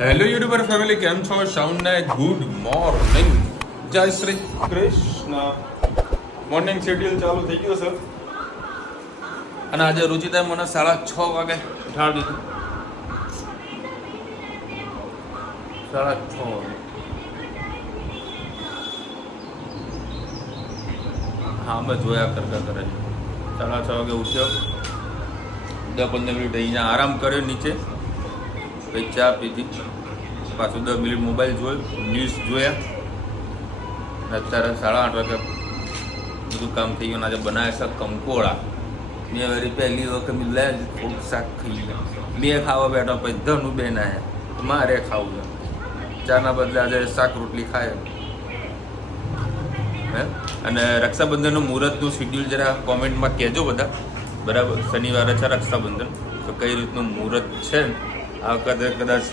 Hello YouTuber family, કેમ છો? સાઉન્ડને good morning, જય શ્રી કૃષ્ણ. મોર્નિંગ શેડ્યુલ ચાલુ થઈ ગયું સર. અને આજે રુચિતા મને 6:30 વાગે ઉઠાડી દીધું. 6:30 વાગે. હા, અમે જોયા કરતા કરે. 6:30 વાગે ઉઠ્યો, 10-15 મિનિટ અહીંયા આરામ કર્યો નીચે, પછી ચા પીધી, પાછું 10 મિનિટ મોબાઈલ જોયો, ન્યૂઝ જોયા. અત્યારે 8:30 વાગે બધું કામ થઈ ગયું. આજે બનાવે છે કંકોડા. મેં વળી પહેલી વખત મેં લે થોડુંક શાક ખાઈ ગયા. મેં ખાવા બેઠો, પછી ધનું બેન આવ્યા, મારે ખાવું છે. ચાના બદલે આજે શાક રોટલી ખાય. હે અને રક્ષાબંધનનું મુહૂર્તનું શિડ્યુલ જરા કોમેન્ટમાં કહેજો બધા. બરાબર, શનિવારે છે રક્ષાબંધન, તો કઈ રીતનું મુહૂર્ત છે. આ વખતે કદાચ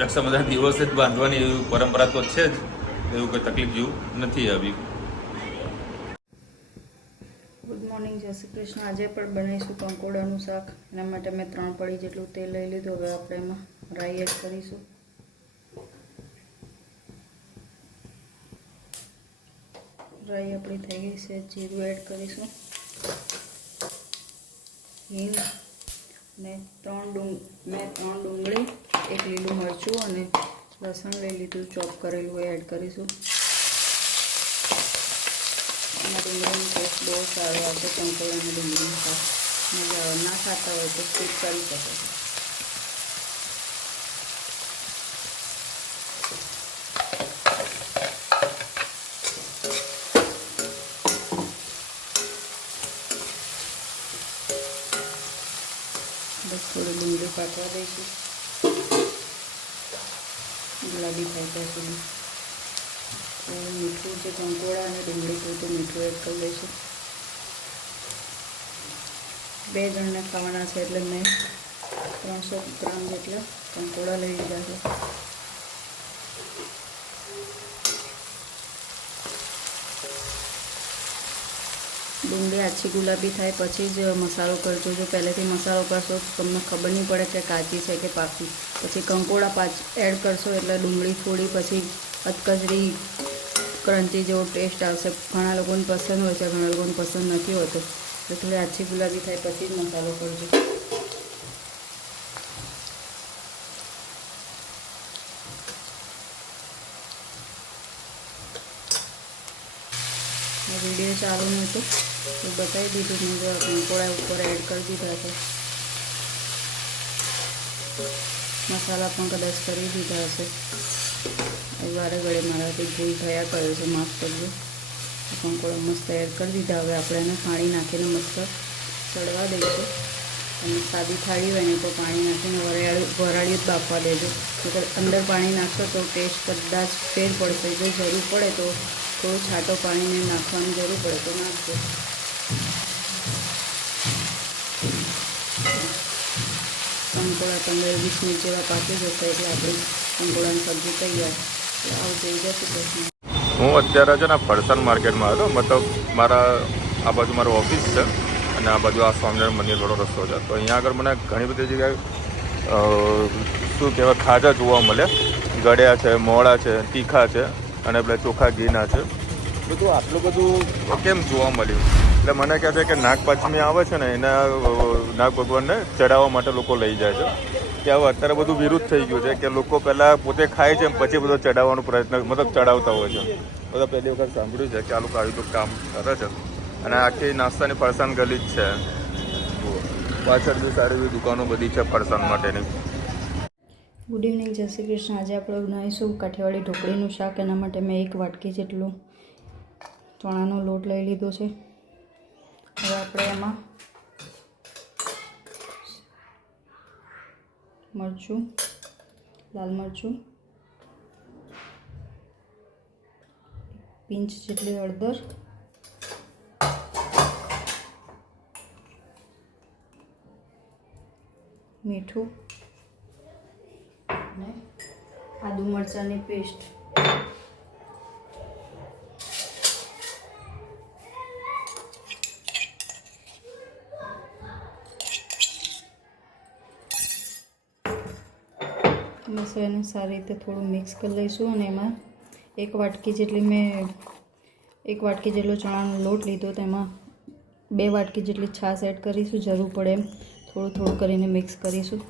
રક્ષાબંધન દિવસે જ બાંધવાની એવી પરંપરા તો છે જ, એવું કોઈ તકલીફ જેવું નથી આવી. ગુડ મોર્નિંગ, જય શ્રી કૃષ્ણ. આજે પણ બનાવીશું કંકોડાનું શાક. એના માટે મેં 3 પડી જેટલું તેલ લઈ લીધું. હવે આપણે એમાં રાઈ એડ કરીશું. રાઈ આપણી થઈ ગઈ છે. જીરું એડ કરીશું, હિંગ, અને 3 ડુંગળી, 1 લીલું મરચું અને લસણ લઈ લીધું ચોપ કરેલું, એડ કરીશું. એમાં ડુંગળીનો ટેસ્ટ બહુ સારો આવશે. કંકોડા અને ડુંગળીનું શાક મજા આવે. ના ખાતા હોય તો સ્કીપ કરી શકો છો. બસ થોડી ડુંગળી પાકવા દઈશું, ગુલાબી થાય ત્યાં સુધી. મીઠું છે, કંકોડા અને ડુંગળી પૂરતું મીઠું એડ કરી દઈશું. 2 જણને ખાવાના છે એટલે મેં 300 ગ્રામ જેટલા કંકોડા લઈ લીધા છે. ડુંગળી આછી ગુલાબી થાય પછી જ મસાલો કરજો. જો પહેલેથી મસાલો કરશો તો તમને ખબર નહીં પડે કે કાચી છે કે પાકી. પછી કંકોડા એડ કરશો એટલે ડુંગળી થોડી પછી અધકચરી ક્રન્ચી જેવો ટેસ્ટ આવશે. ઘણા લોકોને પસંદ હોય છે, ઘણા લોકોને પસંદ નથી હોતો. એટલે થોડી આછી ગુલાબી થાય પછી જ મસાલો કરજો. વિડીયો ચાલુ નહોતો તો બતાવી દીધું. મેં જો કંકોડા ઉપર એડ કરી દીધા છે. મસાલા પણ કદાચ કરી દીધા હશે. વારે ઘડે મારાથી ભૂલ થયા કરે છે, માફ કરજો. કંકોડા મસ્ત એડ કરી દીધા. હવે આપણે એને પાણી નાખીને મસ્ત ચડવા દઈશું. અને સાદી થાળી હોય ને તો પાણી નાખીને વરાળિયું જ બાફવા દેજો. તો અંદર પાણી નાખશો તો ટેસ્ટ કદાચ ફેર પડશે. જો જરૂર પડે તો થોડું છાંટો પાણીને નાખવાની જરૂર પડે તો નાખજો. કંકોડા 15-20 મિનિટ જેવા પાકી જશે એટલે આપણી કંકોડાની સબ્જી તૈયાર. આવું જઈ જશે પ્રશ્ન. હું અત્યારે છે ને ફરસાણ માર્કેટમાં હતો. મતલબ મારા આ બાજુ મારું ઓફિસ છે અને આ બાજુ આ સ્વામિનારાયણ મંદિર વાળો રસ્તો છે. તો અહીંયા આગળ મને ઘણી બધી જગ્યાએ શું કહેવાય ખાજા જોવા મળે. ગળ્યા છે, મોળા છે, તીખા છે અને પેલા ચોખા ઘીના છે. બધું આટલું બધું કેમ જોવા મળ્યું? એટલે મને કહે છે કે નાગપંચમી આવે છે ને એના નાગ ભગવાનને ચડાવવા માટે લોકો લઈ જાય છે. કે હવે અત્યારે બધું વિરુદ્ધ થઈ ગયું છે કે લોકો પહેલાં પોતે ખાય છે પછી બધો ચડાવવાનો પ્રયત્ન મતલબ ચડાવતા હોય છે. બધા પહેલી વખત સાંભળ્યું છે કે આ લોકો આવી તો કામ કરે છે. અને આખી નાસ્તાની ફરસાણ ગલી જ છે. પાછળ બી સારી એવી દુકાનો બધી છે ફરસાણ માટેની. ગુડ ઇવનિંગ, જય શ્રી કૃષ્ણ. આજે આપણે બનાવીશું કાઠિયાવાડી ઢોકળીનું શાક. એના માટે મેં 1 વાટકી જેટલું ચણાનો લોટ લઈ લીધો છે. હવે આપણે એમાં મરચું, લાલ મરચું, પિંચ જેટલી હળદર, મીઠું અને આદુ મરચાંની પેસ્ટ. બસ એને સારી રીતે થોડું મિક્સ કરી લઈશું અને એમાં એક વાટકી જેટલો ચણાનો લોટ લીધો તેમાં 2 વાટકી જેટલી છાશ એડ કરીશું. જરૂર પડે એમ થોડું થોડું કરીને મિક્સ કરીશું.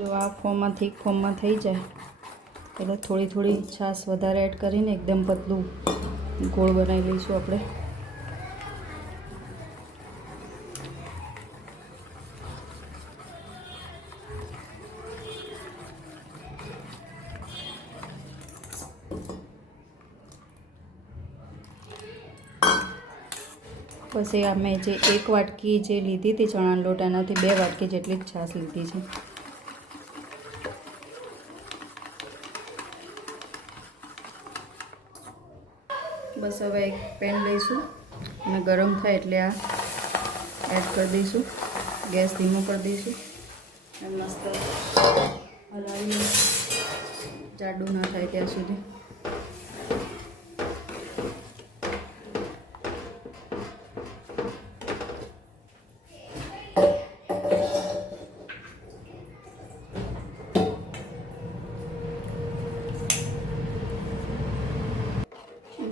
જો આ ફોર્મમાં થીક ફોર્મમાં થઈ જાય એટલે થોડી છાશ વધારે એડ કરીને એકદમ પતલું ગોળ બનાવી લઈશું આપણે. પછી અમે જે 1 વાટકી જે લીધી હતી ચણાનો લોટ એનાથી 2 વાટકી જેટલી જ છાશ લીધી છે. બસ હવે એક પેન લઈશું અને ગરમ થાય એટલે આ એડ કરી દઈશું. ગેસ ધીમો કરી દઈશું અને મસ્ત હલાવી જાડું ના થાય ત્યાં સુધી.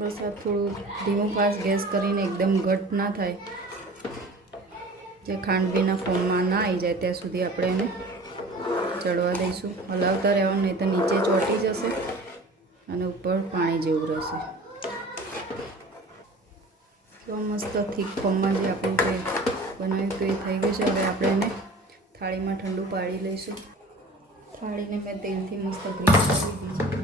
બસ આ થોડું ધીમું ફાસ ગેસ કરીને એકદમ ઘટ ના થાય, જે ખાંડવીના ફોર્મમાં ના આવી જાય ત્યાં સુધી આપણે એને ચડવા દઈશું. હલાવતા રહેવાનું, નહીં તો નીચે ચોંટી જશે અને ઉપર પાણી જેવું રહેશે. તો મસ્ત થીક ફોર્મમાં જે આપણું જે બનાવ્યું તો એ થઈ ગયું છે. હવે આપણે એને થાળીમાં ઠંડુ પાડી લઈશું. થાળીને મેં તેલથી મસ્ત ગ્રીસ કરી દીધી છે.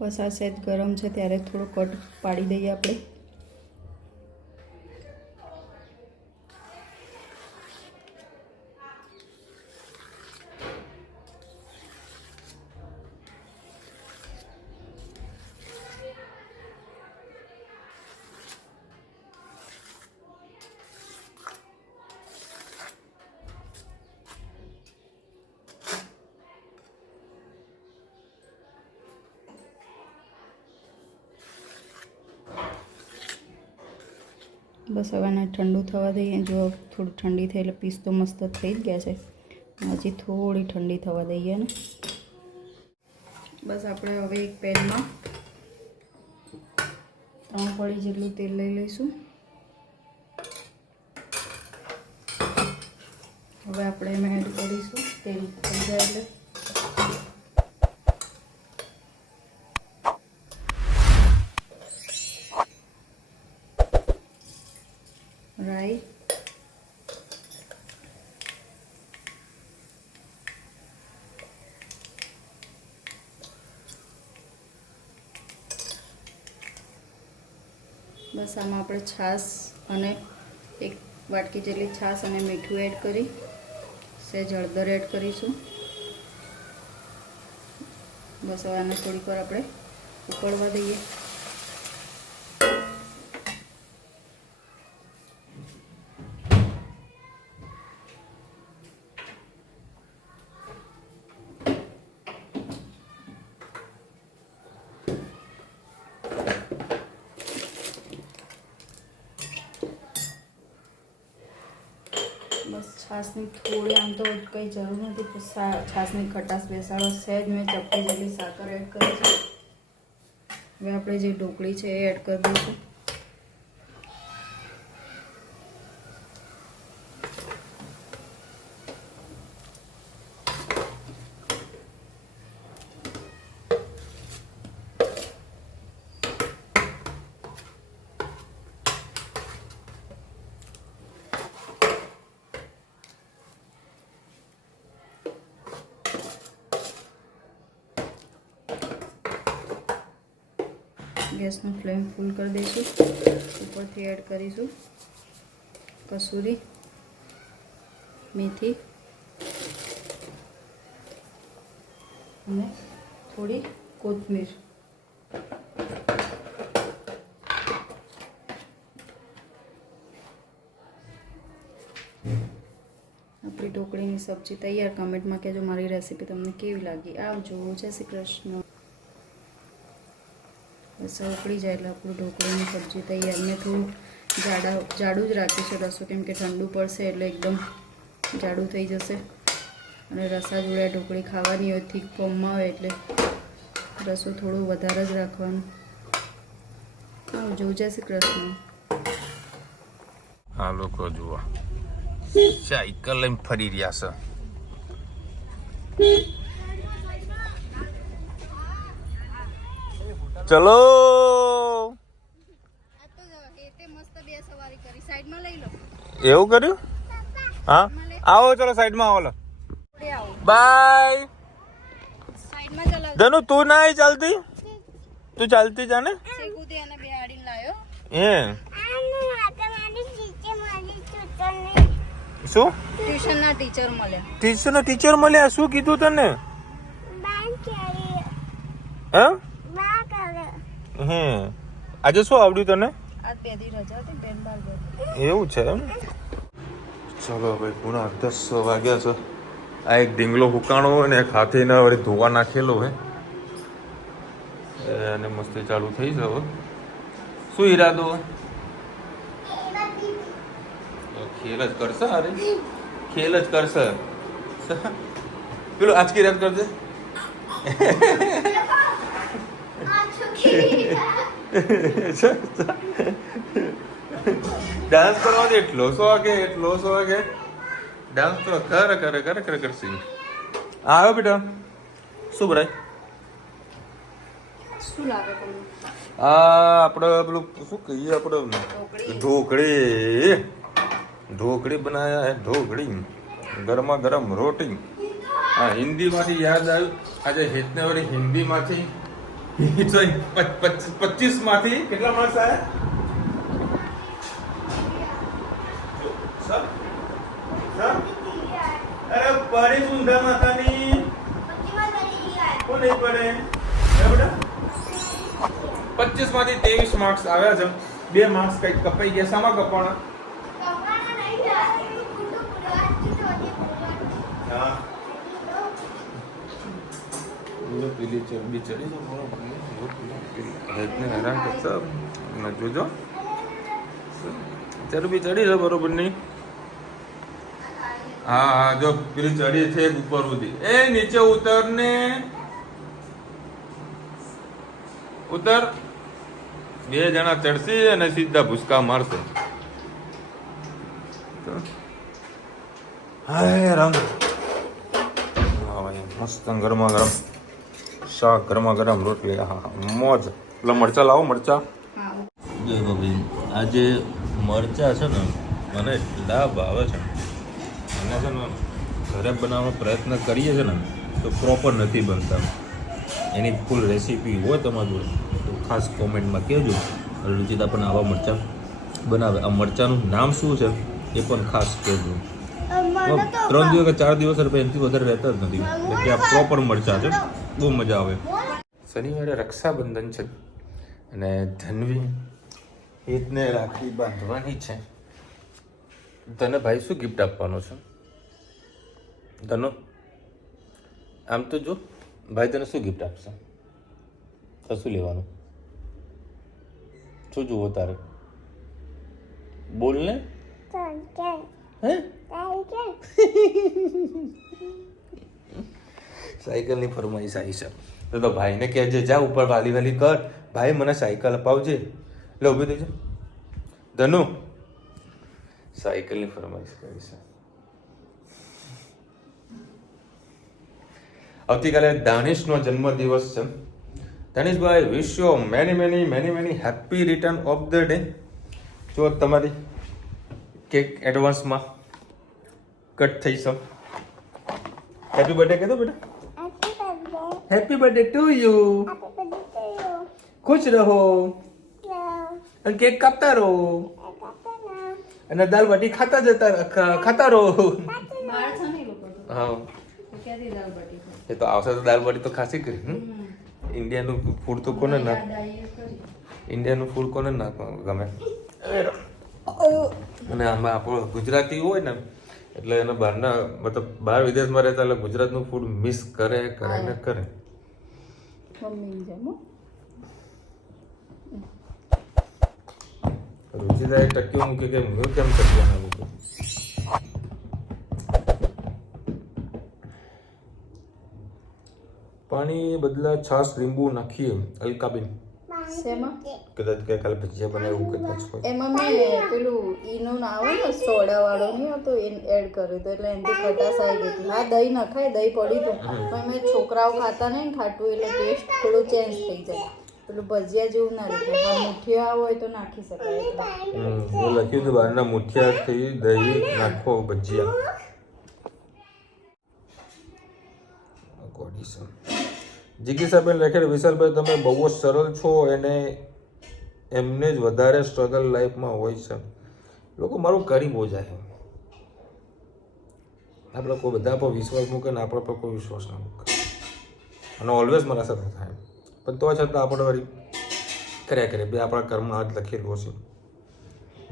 બસ આ સહેજ ગરમ છે ત્યારે થોડું કટ પાડી દઈએ આપણે. બસ હવે એને ઠંડુ થવા દઈએ. જો થોડું ઠંડી થઈ એટલે પીસ તો મસ્ત થઈ જ ગયા છે. હજી થોડી ઠંડી થવા દઈએ ને. બસ આપણે હવે એક પેનમાં 3 પડી જેટલું તેલ લઈ લઈશું. હવે આપણે એમાં એડ કરીશું. તેલ થઈ જાય એટલે રાઈ, બસ આમાં આપણે છાશ અને 1 વાટકી જેટલી છાશ અને મીઠું એડ કરી સહેજ હળદર એડ કરીશું. બસ હવે આને થોડીક વાર આપણે ઉકળવા દઈએ. બસ છાશની થોડી, આમ તો કંઈ જરૂર નથી, છાશની ખટાશ બેસાડો. સહેજ મેં ચપટી જેટલી સાકર એડ કરી છે. હવે આપણે જે ઢોકળી છે એ એડ કરી દઈશું. ગેસનો ફ્લેમ ફૂલ કરી દઈશું. ઉપરથી એડ કરીશું કસૂરી મેથી અને થોડી કોથમીર. આપણી ઢોકળીની સબ્જી તૈયાર. કમેન્ટમાં કહેજો મારી રેસીપી તમને કેવી લાગી. આવજો. જય શ્રી કૃષ્ણ. બસ ઉકળી જાય એટલે આપણું ઢોકળીની સબ્જી તૈયાર. મેં થોડું જાડું જ રાખીશું રસો, કેમ કે ઠંડુ પડશે એટલે એકદમ જાડું થઈ જશે. અને રસા જોડે ઢોકળી ખાવાની હોય, થીક ફોર્મમાં હોય એટલે રસો થોડું વધારે જ રાખવાનું. આવજો. જય શ્રી કૃષ્ણ. આ લોકો જુઓ સાયકલ લઈને ફરી રહ્યા છે. ચલો એવું કર્યું? હા આવો, ચલો સાઈડમાં આવો. બાય. ધનુ તું ના ચાલતી, તું ચાલતી જાને. શું ટ્યુશનના ટીચર મળ્યા? ટ્યુશનના ટીચર મળ્યા? શું કીધું તને? હે આજે શું આવડ્યું તને? આજ 2 દી રજા હતી, બેન બાર ગઈ. એવું છે એમ. ચલો ભાઈ, પૂરા 10 વાગ્યા છે. આ એક ઢીંગલો હુકાણો હોય ને એક હાથીને વળી ધોવા નાખેલો હોય અને મસ્તી ચાલુ થઈ જવો. શું ઈરાદો? ખેલ જ કરશે. અરે ખેલ જ કરશે. પેલું આજકી રાત કરજે. ડાન્સ કરવા દે. એટલો સો વાગે ડાન્સ તો કરે કરશે. આવ્યો બેટા. શું ભરાય? શું લાગે તમને? આ આપણે પેલું શું કહીએ આપણે ઢોકળી બનાયા હે. ઢોકળી ગરમા ગરમ રોટી. હા, હિન્દીમાંથી યાદ આવ્યું. આજે હેતને વળી હિન્દીમાંથી 25 માંથી કેટલા માર્ક્સ આવ્યા? અરે પડી સુંદર માતાની કોણ નહીં પડે બેટા. 25 માંથી 23 માર્ક્સ આવ્યા છે. 2 માર્ક્સ કઈક કપાઈ ગયા. શામાં કપાણા? હા, પેલી ચરબી ચડી હેરાન કરતા જોજો. ચરબી ચડી છે બરોબર નહીં. હા જો પેલી ચડી છે ઉપર સુધી. એ નીચે ઉતર ને ઉતર. 2 જણા ચડશે અને સીધા ભૂસકા મારશે. હાય રામ. મસ્ત ગરમા ગરમ શાક, ગરમા ગરમ રોટલી. હા મોજ. પેલા મરચા લાવો. મરચા દેખો ભાઈ. આ જે મરચા છે ને મને એટલા ભાવે છે. અને છે ને ઘરે બનાવવાનો પ્રયત્ન કરીએ છે ને તો પ્રોપર નથી બનતા. એની ફૂલ રેસીપી હોય તમારી જોડે તો ખાસ કોમેન્ટમાં કહેજો. રુચિતા પણ આવા મરચાં બનાવે. આ મરચાંનું નામ શું છે એ પણ ખાસ કહેજો. 3 દિવસ કે 4 દિવસ એનાથી વધારે રહેતા જ નથી. એટલે આ પ્રોપર મરચાં છે. બહુ મજા આવે. શનિવારે રક્ષાબંધન છે અને ધનવી ઈદને રાખડી બાંધવાની છે. તને ભાઈ શું ગિફ્ટ આપવાનો છે? ધનો આમ તો જો ભાઈ તને શું ગિફ્ટ આપશે? તો શું લેવાનું? શું જુઓ તારે? બોલ ને. હે? સાયકલની ફરમાઈશ આવી છે તો ભાઈને કહેજે. જા ઉપર વાલી વાલી કર. ભાઈ મને સાયકલ અપાવજે. લે ઊભી થઈ જા. ધનુ સાયકલની ફરમાઈશ કરી છે. આવતીકાલે દાનિશનો જન્મદિવસ છે. દાનિશભાઈ wish you many happy return of the day. જો તમારી કેક એડવાન્સમાં કટ થઈ છે. હેપી બર્થડે કહેતો બેટા. Happy birthday to you. ખુશ રહો અને કેક કાપતા રહો અને દાલ બાટી ખાતા રહો. હા એ તો આવશે તો દાલ બાટી તો ખાસી કરી. ઇન્ડિયાનું ફૂડ તો કોને ના ગમે. અને આમાં આપણો ગુજરાતી હોય ને એટલે એને બહારના મતલબ બહાર વિદેશમાં રહેતા એટલે ગુજરાતનું ફૂડ મિસ કરે ને કરે. મમ્મી જેમ રુચિતા એક ટક્કી મૂકી કે હું કેમ ટક્કી ના મૂકી. પાણી બદલા છાશ લીંબુ નાખીએ અલકાબેન. શેમાં? કદાચ કે કાલે ભજીયા બનાવ્યું કદાચ હોય. એમાં મેં પેલું ઈનો આવે ને સોડા વાળો નહીં હતો એ એડ કર્યો તો એટલે એનાથી ખટાશ આવી ગઈ હતી. હા દહીં નખાય, દહીં પડી હતું પણ મેં છોકરાઓ ખાતા નહીં ખાટું એટલે ટેસ્ટ થોડો ચેન્જ થઈ જાય. પેલું ભજીયા જેવું ના રહે. હા મુઠિયા હોય તો નાખી શકાય. હું લખ્યું હતું બહારના મુઠિયાથી દહીં નાખો ભજીયા. જિગીસાબેન લખેલ વિશાલભાઈ તમે બહુ જ સરળ છો એને એમને જ વધારે સ્ટ્રગલ લાઈફમાં હોય છે. લોકો મારું કરી બહુ જાય. આપણે કોઈ બધા પર વિશ્વાસ મૂકે ને આપણા પર કોઈ વિશ્વાસ ના મૂકે અને ઓલવેઝ મારા સાથે થાય પણ તો છતાં આપણે વળી કર્યા કરીએ. બે આપણા કર્મમાં હાથ લખેલું હશે.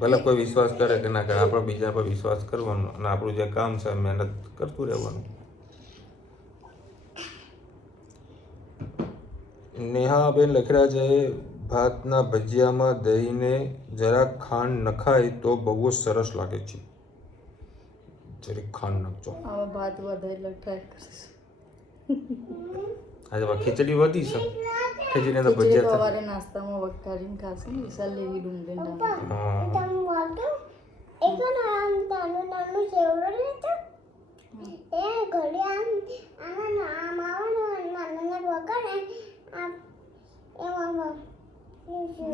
ભલે કોઈ વિશ્વાસ કરે કે ના કરે, આપણે બીજા પર વિશ્વાસ કરવાનો અને આપણું જે કામ છે મહેનત કરતું રહેવાનું. નેહાબેન લખેલા છે ભાતના ભજીયામાં દહીંને જરાક ખાંડ નખાય તો બહુ જ સરસ લાગે છે. જરીક ખાંડ નાખજો. આમાં ભાત વધારે ટ્રાય કરીશું. આજે ખીચડી વધી છે. ખીચડીને તો ભજીયા સવારે નાસ્તામાં વઘારીને ખાશે ને વિશાલ લેવી ડુંગળી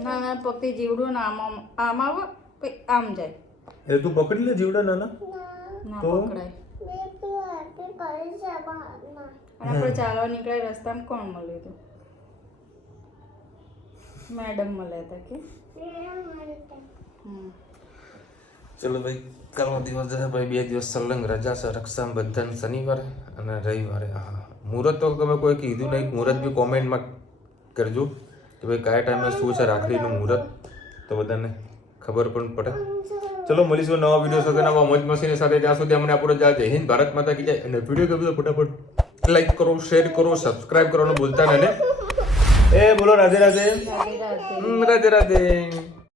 ના ના પકડી જીવડું ને આમ આવે આમ જાય. એ તું પકડી લે જીવડા નાના ના પકડાય. આપણે ચાલવા નીકળ્યા રસ્તામાં કોણ મળ્યું હતું? મેડમ મળ્યા હતા કે ચલો ભાઈ કાલનો દિવસ છે ભાઈ. 2 દિવસ સલંગ રજા છે. રક્ષાબંધન શનિવારે અને રવિવારે. હા મુહૂર્ત તો તમે કોઈ કીધું નહીં. મુહૂર્ત બી કોમેન્ટમાં કરજો કે ભાઈ કયા ટાઈમે શું છે રાખડીનું મુહૂર્ત, તો બધાને ખબર પણ પડે. ચલો મળીશું નવા વિડીયો સાથે નવા મોજ મસ્તીની સાથે. ત્યાં સુધી અમને આપણો જય હિન્દ, ભારત માતા કી જય. અને વિડીયો ગમે તો ફટાફટ લાઈક કરો, શેર કરો, સબસ્ક્રાઇબ કરવાનું ભૂલતા નહીં. એ બોલો રાધે રાધે. રાધે રાધે. રાધે રાધે.